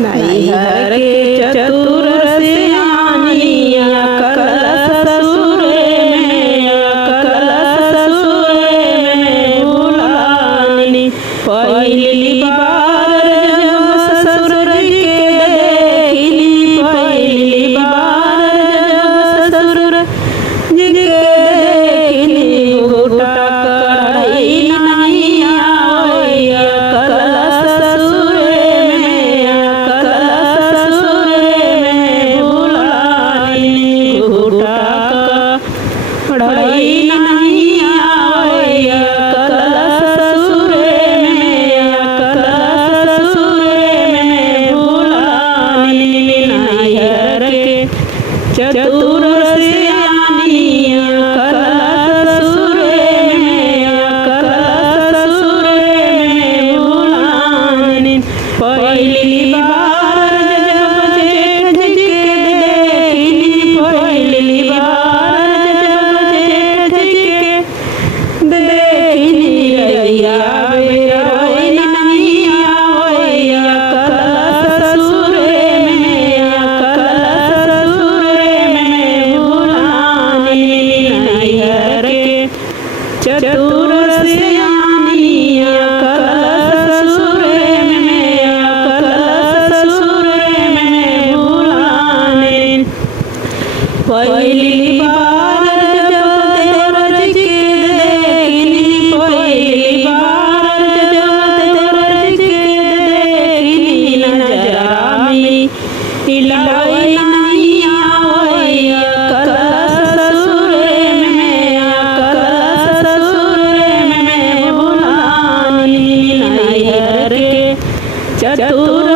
नैहर के चतुर सियानिया कलश ससुर में भुलानी। पहली बार जब ससुर के देखली, पहली बार जब ससुर जी के देखली, घूटा कढ़ाई नहीं आया कलश ससुर पढ़ाई नहीं आया कलश ससुर में भुलानी। नैहर के चतुर सियानिया कलश ससुर में भुलानी। पहली बार जब जेठ जी के देखली, पहली बार देखली, रैया बेरोई नहीं आया कलश ससुर में भुलानी। नैहर के चतुर सियानिया कलश ससुर में भुलानी। पहली बार जब देवर जी के देखली, पहली बार जब देवर जी के देखली, नजरा में हिलाई नहीं आया कलश ससुर में भुलानी। नैहर के चतुर